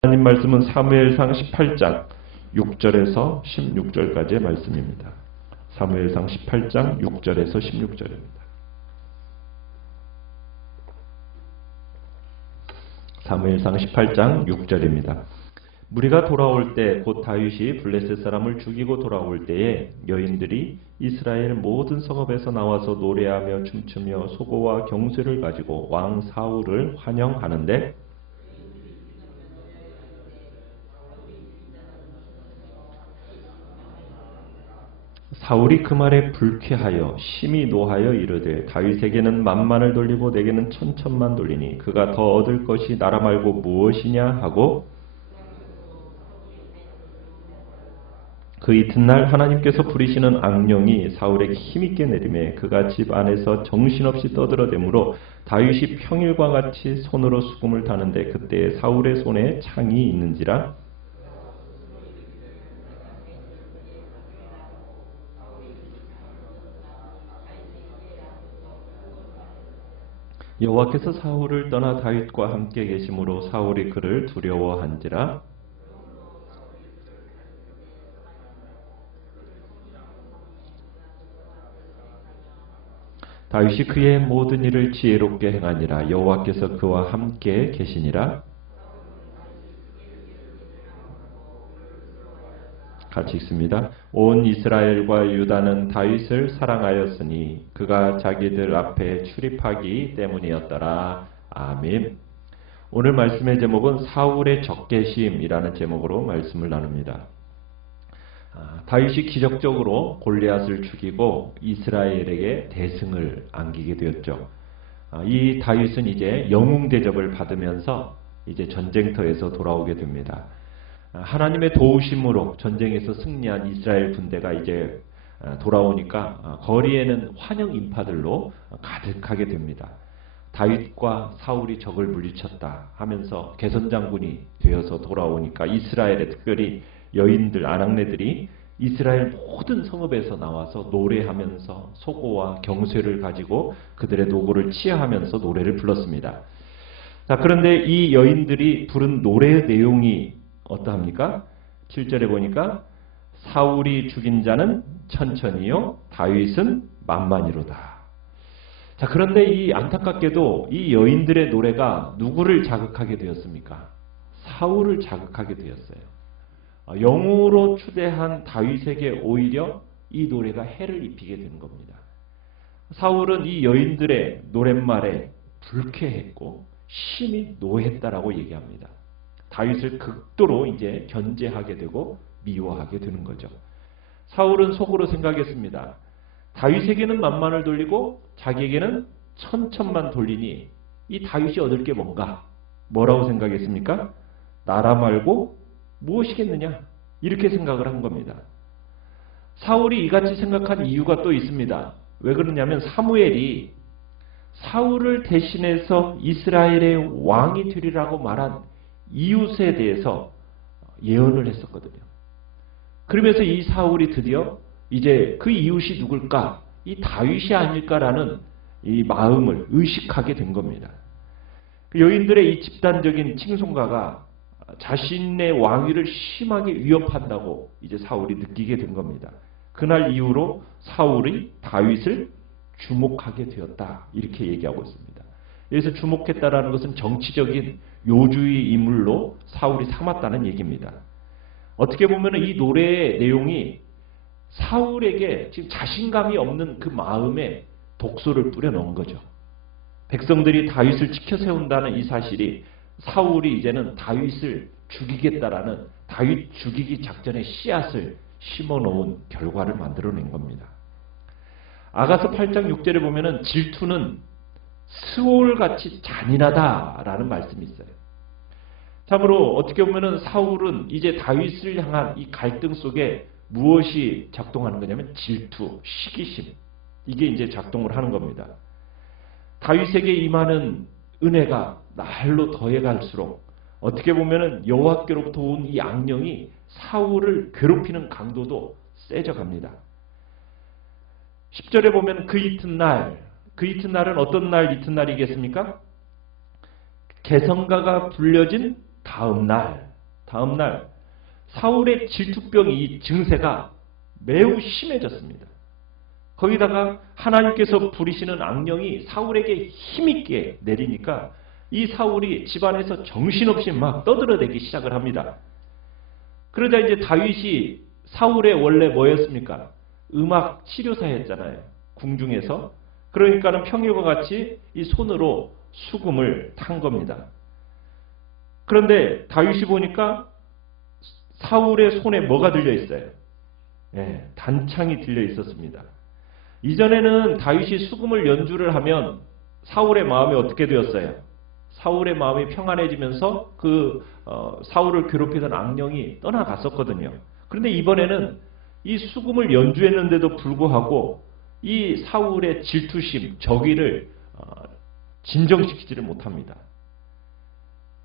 하나님 말씀은 사무엘상 18장 6절에서 16절까지의 말씀입니다. 사무엘상 18장 6절에서 16절입니다. 사무엘상 18장 6절입니다. 무리가 돌아올 때 곧 다윗이 블레셋 사람을 죽이고 돌아올 때에 여인들이 이스라엘 모든 성읍에서 나와서 노래하며 춤추며 소고와 경쇠를 가지고 왕 사울을 환영하는데 사울이 그 말에 불쾌하여 심히 노하여 이르되 다윗에게는 만만을 돌리고 내게는 천천만 돌리니 그가 더 얻을 것이 나라 말고 무엇이냐 하고 그 이튿날 하나님께서 부리시는 악령이 사울에게 힘있게 내리매 그가 집 안에서 정신없이 떠들어대므로 다윗이 평일과 같이 손으로 수금을 타는데 그때 사울의 손에 창이 있는지라 여호와께서 사울을 떠나 다윗과 함께 계심으로 사울이 그를 두려워한지라. 다윗이 그의 모든 일을 지혜롭게 행하니라. 여호와께서 그와 함께 계시니라. 같이 읽습니다. 온 이스라엘과 유다는 다윗을 사랑하였으니 그가 자기들 앞에 출입하기 때문이었더라. 아멘. 오늘 말씀의 제목은 사울의 적개심이라는 제목으로 말씀을 나눕니다. 다윗이 기적적으로 골리앗을 죽이고 이스라엘에게 대승을 안기게 되었죠. 이 다윗은 이제 영웅 대접을 받으면서 이제 전쟁터에서 돌아오게 됩니다. 하나님의 도우심으로 전쟁에서 승리한 이스라엘 군대가 이제 돌아오니까 거리에는 환영 인파들로 가득하게 됩니다. 다윗과 사울이 적을 물리쳤다 하면서 개선장군이 되어서 돌아오니까 이스라엘의 특별히 여인들, 아낙네들이 이스라엘 모든 성읍에서 나와서 노래하면서 소고와 경쇠를 가지고 그들의 노고를 치하하면서 노래를 불렀습니다. 자, 그런데 이 여인들이 부른 노래의 내용이 어떠합니까? 7절에 보니까 사울이 죽인 자는 천천히요 다윗은 만만이로다. 자, 그런데 이 안타깝게도 이 여인들의 노래가 누구를 자극하게 되었습니까? 사울을 자극하게 되었어요. 영웅으로 추대한 다윗에게 오히려 이 노래가 해를 입히게 되는 겁니다. 사울은 이 여인들의 노랫말에 불쾌했고 심히 노했다라고 얘기합니다. 다윗을 극도로 이제 견제하게 되고 미워하게 되는 거죠. 사울은 속으로 생각했습니다. 다윗에게는 만만을 돌리고 자기에게는 천천만 돌리니 이 다윗이 얻을 게 뭔가? 뭐라고 생각했습니까? 나라 말고 무엇이겠느냐? 이렇게 생각을 한 겁니다. 사울이 이같이 생각한 이유가 또 있습니다. 왜 그러냐면 사무엘이 사울을 대신해서 이스라엘의 왕이 되리라고 말한 이웃에 대해서 예언을 했었거든요. 그러면서 이 사울이 드디어 이제 그 이웃이 누굴까? 이 다윗이 아닐까라는 이 마음을 의식하게 된 겁니다. 여인들의 이 집단적인 칭송가가 자신의 왕위를 심하게 위협한다고 이제 사울이 느끼게 된 겁니다. 그날 이후로 사울이 다윗을 주목하게 되었다. 이렇게 얘기하고 있습니다. 여기서 주목했다라는 것은 정치적인 요주의 인물로 사울이 삼았다는 얘기입니다. 어떻게 보면 이 노래의 내용이 사울에게 지금 자신감이 없는 그 마음에 독소를 뿌려놓은 거죠. 백성들이 다윗을 지켜 세운다는 이 사실이 사울이 이제는 다윗을 죽이겠다라는 다윗 죽이기 작전의 씨앗을 심어놓은 결과를 만들어낸 겁니다. 아가서 8장 6절에 보면은 질투는 스올같이 잔인하다라는 말씀이 있어요. 참으로 어떻게 보면은 사울은 이제 다윗을 향한 이 갈등 속에 무엇이 작동하는 거냐면 질투, 시기심, 이게 이제 작동을 하는 겁니다. 다윗에게 임하는 은혜가 날로 더해갈수록 어떻게 보면은 여호와께로부터 온 이 악령이 사울을 괴롭히는 강도도 세져갑니다. 10절에 보면 그 이튿날은 어떤 날 이튿날이겠습니까? 개성가가 불려진 다음 날, 다음날 사울의 질투병이 증세가 매우 심해졌습니다. 거기다가 하나님께서 부리시는 악령이 사울에게 힘있게 내리니까 이 사울이 집안에서 정신없이 막 떠들어대기 시작을 합니다. 그러자 이제 다윗이 사울의 원래 뭐였습니까? 음악 치료사였잖아요. 궁중에서. 그러니까는 평일과 같이 이 손으로 수금을 탄 겁니다. 그런데 다윗이 보니까 사울의 손에 뭐가 들려 있어요? 단창이 들려 있었습니다. 이전에는 다윗이 수금을 연주를 하면 사울의 마음이 어떻게 되었어요? 사울의 마음이 평안해지면서 사울을 괴롭히던 악령이 떠나갔었거든요. 그런데 이번에는 이 수금을 연주했는데도 불구하고 이 사울의 질투심, 저기를 진정시키지를 못합니다.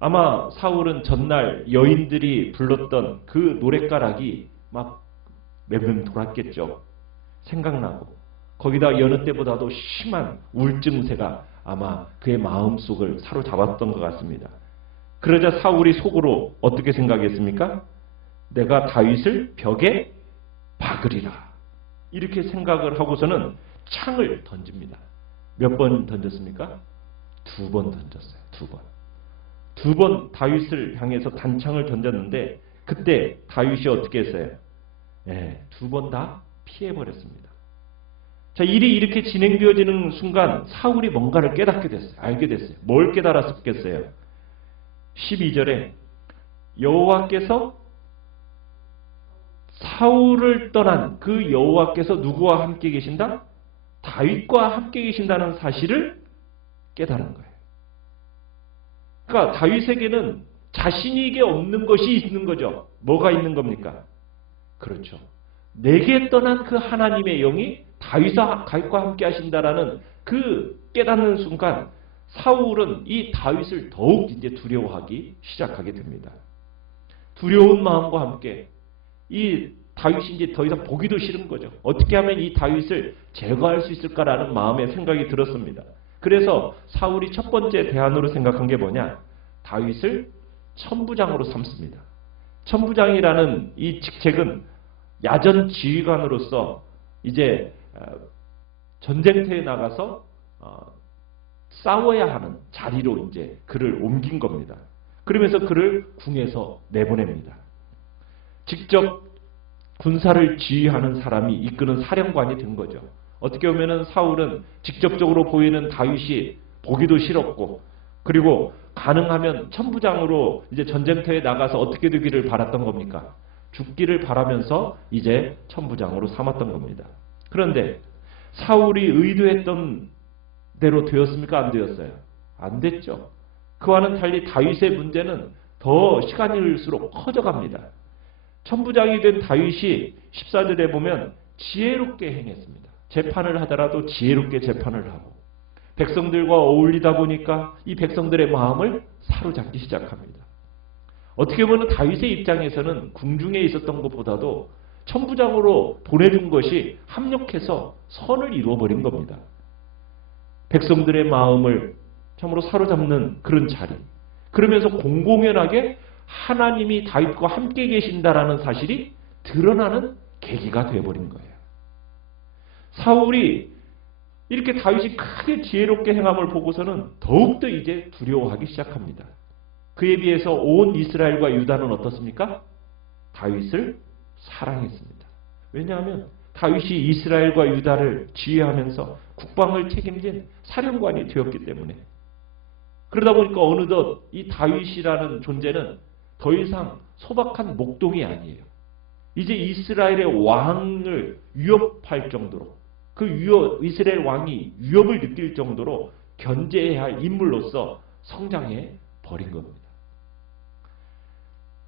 아마 사울은 전날 여인들이 불렀던 그 노랫가락이 막 맴맴 돌았겠죠. 생각나고 거기다 여느 때보다도 심한 우울증세가 아마 그의 마음속을 사로잡았던 것 같습니다. 그러자 사울이 속으로 어떻게 생각했습니까? 내가 다윗을 벽에 박으리라. 이렇게 생각을 하고서는 창을 던집니다. 몇 번 던졌습니까? 2번 던졌어요. 2번. 2번 다윗을 향해서 단창을 던졌는데 그때 다윗이 어떻게 했어요? 2번 다 피해버렸습니다. 자, 일이 이렇게 진행되어지는 순간 사울이 뭔가를 깨닫게 됐어요. 알게 됐어요. 뭘 깨달았겠어요? 12절에 여호와께서 사울을 떠난 그 여호와께서 누구와 함께 계신다? 다윗과 함께 계신다는 사실을 깨달은 거예요. 그러니까 다윗에게는 자신에게 없는 것이 있는 거죠. 뭐가 있는 겁니까? 그렇죠. 내게 떠난 그 하나님의 영이 다윗과 함께 하신다라는 그 깨닫는 순간 사울은 이 다윗을 더욱 이제 두려워하기 시작하게 됩니다. 두려운 마음과 함께 이 다윗이 이제 더 이상 보기도 싫은 거죠. 어떻게 하면 이 다윗을 제거할 수 있을까라는 마음의 생각이 들었습니다. 그래서 사울이 첫 번째 대안으로 생각한 게 뭐냐? 다윗을 천부장으로 삼습니다. 천부장이라는 이 직책은 야전 지휘관으로서 이제 전쟁터에 나가서 싸워야 하는 자리로 이제 그를 옮긴 겁니다. 그러면서 그를 궁에서 내보냅니다. 직접 군사를 지휘하는 사람이 이끄는 사령관이 된 거죠. 어떻게 보면은 사울은 직접적으로 보이는 다윗이 보기도 싫었고, 그리고 가능하면 천부장으로 이제 전쟁터에 나가서 어떻게 되기를 바랐던 겁니까? 죽기를 바라면서 이제 천부장으로 삼았던 겁니다. 그런데 사울이 의도했던 대로 되었습니까? 안 되었어요? 안 됐죠. 그와는 달리 다윗의 문제는 더 시간이 흘릴수록 커져갑니다. 천부장이 된 다윗이 14절에 보면 지혜롭게 행했습니다. 재판을 하더라도 지혜롭게 재판을 하고 백성들과 어울리다 보니까 이 백성들의 마음을 사로잡기 시작합니다. 어떻게 보면 다윗의 입장에서는 궁중에 있었던 것보다도 천부장으로 보내준 것이 합력해서 선을 이루어버린 겁니다. 백성들의 마음을 참으로 사로잡는 그런 자리. 그러면서 공공연하게 하나님이 다윗과 함께 계신다라는 사실이 드러나는 계기가 되어버린 거예요. 사울이 이렇게 다윗이 크게 지혜롭게 행함을 보고서는 더욱더 이제 두려워하기 시작합니다. 그에 비해서 온 이스라엘과 유다는 어떻습니까? 다윗을 사랑했습니다. 왜냐하면 다윗이 이스라엘과 유다를 지휘하면서 국방을 책임진 사령관이 되었기 때문에. 그러다 보니까 어느덧 이 다윗이라는 존재는 더 이상 소박한 목동이 아니에요. 이제 이스라엘의 왕을 위협할 정도로, 이스라엘 왕이 위협을 느낄 정도로 견제해야 할 인물로서 성장해 버린 겁니다.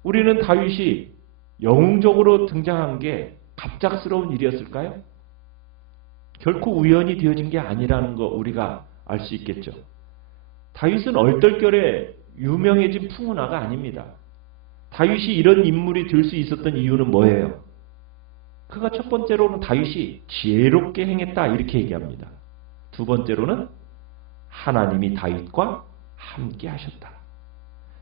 우리는 다윗이 영웅적으로 등장한 게 갑작스러운 일이었을까요? 결코 우연히 되어진 게 아니라는 거 우리가 알 수 있겠죠. 다윗은 얼떨결에 유명해진 풍운아가 아닙니다. 다윗이 이런 인물이 될 수 있었던 이유는 뭐예요? 그가 첫 번째로는 다윗이 지혜롭게 행했다 이렇게 얘기합니다. 두 번째로는 하나님이 다윗과 함께 하셨다.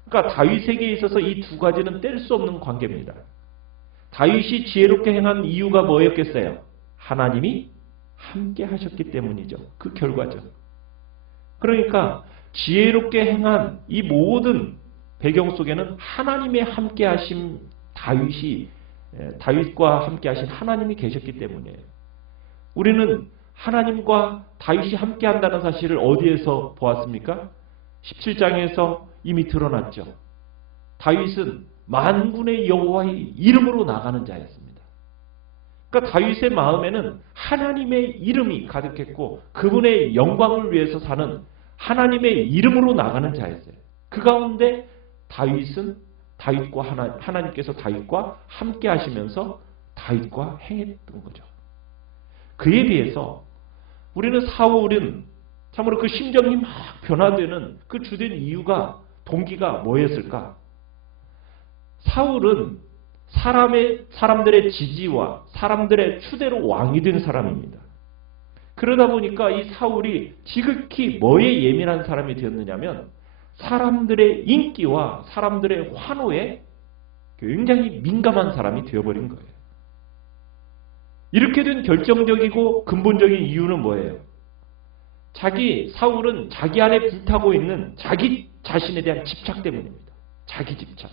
그러니까 다윗에게 있어서 이 두 가지는 뗄 수 없는 관계입니다. 다윗이 지혜롭게 행한 이유가 뭐였겠어요? 하나님이 함께 하셨기 때문이죠. 그 결과죠. 그러니까 지혜롭게 행한 이 모든 배경 속에는 하나님의 함께 하심, 다윗과 함께 하신 하나님이 계셨기 때문이에요. 우리는 하나님과 다윗이 함께 한다는 사실을 어디에서 보았습니까? 17장에서 이미 드러났죠. 다윗은 만군의 여호와의 이름으로 나가는 자였습니다. 그러니까 다윗의 마음에는 하나님의 이름이 가득했고 그분의 영광을 위해서 사는 하나님의 이름으로 나가는 자였어요. 그 가운데 다윗은 하나님께서 다윗과 함께 하시면서 다윗과 행했던 거죠. 그에 비해서 우리는 사울은 참으로 그 심정이 막 변화되는 그 주된 이유가, 동기가 뭐였을까? 사울은 사람들의 지지와 사람들의 추대로 왕이 된 사람입니다. 그러다 보니까 이 사울이 지극히 뭐에 예민한 사람이 되었느냐면 사람들의 인기와 사람들의 환호에 굉장히 민감한 사람이 되어버린 거예요. 이렇게 된 결정적이고 근본적인 이유는 뭐예요? 사울은 자기 안에 불타고 있는 자기 자신에 대한 집착 때문입니다. 자기 집착.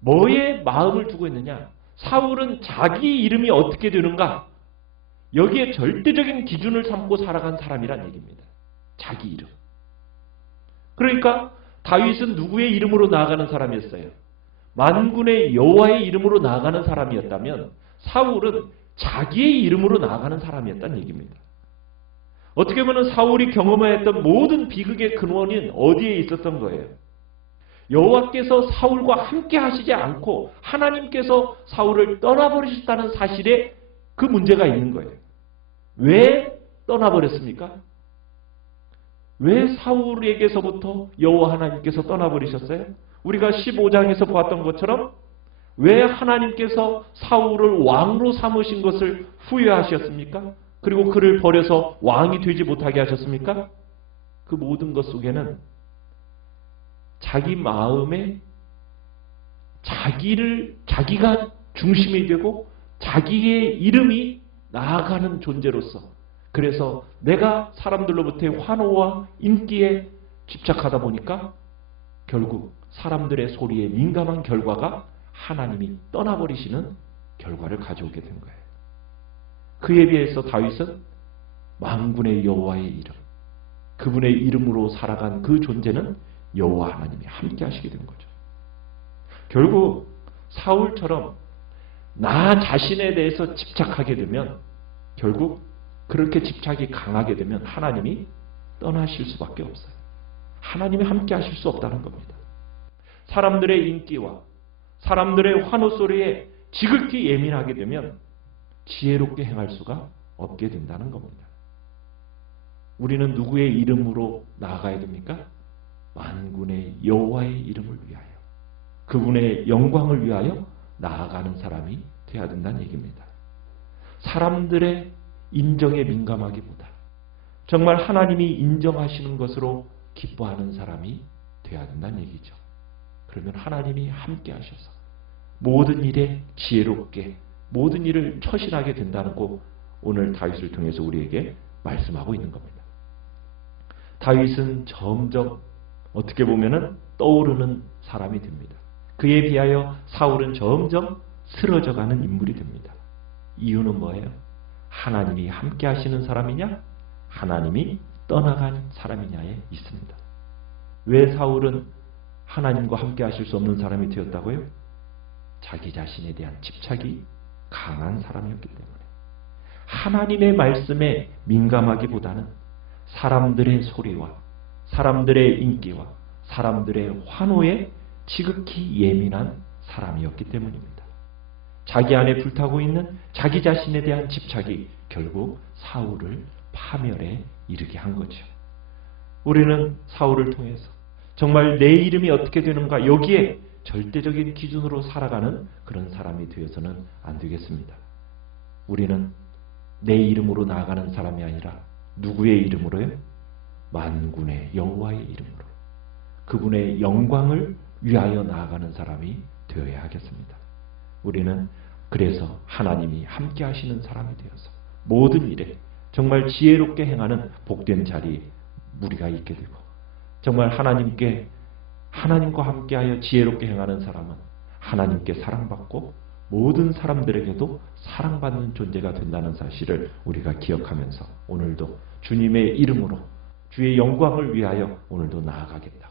뭐에 마음을 두고 있느냐? 사울은 자기 이름이 어떻게 되는가? 여기에 절대적인 기준을 삼고 살아간 사람이란 얘기입니다. 자기 이름. 그러니까 다윗은 누구의 이름으로 나아가는 사람이었어요? 만군의 여호와의 이름으로 나아가는 사람이었다면 사울은 자기의 이름으로 나아가는 사람이었다는 얘기입니다. 어떻게 보면 사울이 경험했던 모든 비극의 근원은 어디에 있었던 거예요? 여호와께서 사울과 함께 하시지 않고 하나님께서 사울을 떠나버리셨다는 사실에 그 문제가 있는 거예요. 왜 떠나버렸습니까? 왜 사울에게서부터 여호와 하나님께서 떠나버리셨어요? 우리가 15장에서 보았던 것처럼 왜 하나님께서 사울을 왕으로 삼으신 것을 후회하셨습니까? 그리고 그를 버려서 왕이 되지 못하게 하셨습니까? 그 모든 것 속에는 자기 마음에 자기가 중심이 되고 자기의 이름이 나아가는 존재로서, 그래서 내가 사람들로부터의 환호와 인기에 집착하다 보니까 결국 사람들의 소리에 민감한 결과가 하나님이 떠나버리시는 결과를 가져오게 된 거예요. 그에 비해서 다윗은 만군의 여호와의 이름, 그분의 이름으로 살아간 그 존재는 여호와 하나님이 함께 하시게 된 거죠. 결국 사울처럼 나 자신에 대해서 집착하게 되면, 결국 그렇게 집착이 강하게 되면 하나님이 떠나실 수밖에 없어요. 하나님이 함께 하실 수 없다는 겁니다. 사람들의 인기와 사람들의 환호 소리에 지극히 예민하게 되면 지혜롭게 행할 수가 없게 된다는 겁니다. 우리는 누구의 이름으로 나아가야 됩니까? 만군의 여호와의 이름을 위하여, 그분의 영광을 위하여 나아가는 사람이 되어야 된다는 얘기입니다. 사람들의 인정에 민감하기보다 정말 하나님이 인정하시는 것으로 기뻐하는 사람이 되어야 된다는 얘기죠. 그러면 하나님이 함께 하셔서 모든 일에 지혜롭게 모든 일을 처신하게 된다는 거 오늘 다윗을 통해서 우리에게 말씀하고 있는 겁니다. 다윗은 점점 어떻게 보면은 떠오르는 사람이 됩니다. 그에 비하여 사울은 점점 쓰러져가는 인물이 됩니다. 이유는 뭐예요? 하나님이 함께 하시는 사람이냐? 하나님이 떠나간 사람이냐에 있습니다. 왜 사울은 하나님과 함께 하실 수 없는 사람이 되었다고요? 자기 자신에 대한 집착이 강한 사람이었기 때문에. 하나님의 말씀에 민감하기보다는 사람들의 소리와 사람들의 인기와 사람들의 환호에 지극히 예민한 사람이었기 때문입니다. 자기 안에 불타고 있는 자기 자신에 대한 집착이 결국 사울을 파멸에 이르게 한 거죠. 우리는 사울을 통해서 정말 내 이름이 어떻게 되는가, 여기에 절대적인 기준으로 살아가는 그런 사람이 되어서는 안 되겠습니다. 우리는 내 이름으로 나아가는 사람이 아니라 누구의 이름으로요? 만군의 여호와의 이름으로, 그분의 영광을 위하여 나아가는 사람이 되어야 하겠습니다. 우리는 그래서 하나님이 함께 하시는 사람이 되어서 모든 일에 정말 지혜롭게 행하는 복된 자리에 우리가 있게 되고, 정말 하나님과 함께하여 지혜롭게 행하는 사람은 하나님께 사랑받고 모든 사람들에게도 사랑받는 존재가 된다는 사실을 우리가 기억하면서 오늘도 주님의 이름으로 주의 영광을 위하여 오늘도 나아가겠다고,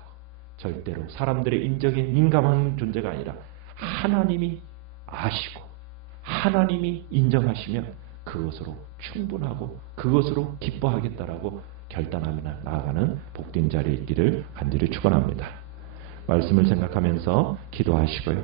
절대로 사람들의 인정에 민감한 존재가 아니라 하나님이 아시고 하나님이 인정하시면 그것으로 충분하고 그것으로 기뻐하겠다라고 결단하며 나아가는 복된 자리에 있기를 간절히 축원합니다. 말씀을 생각하면서 기도하시고요.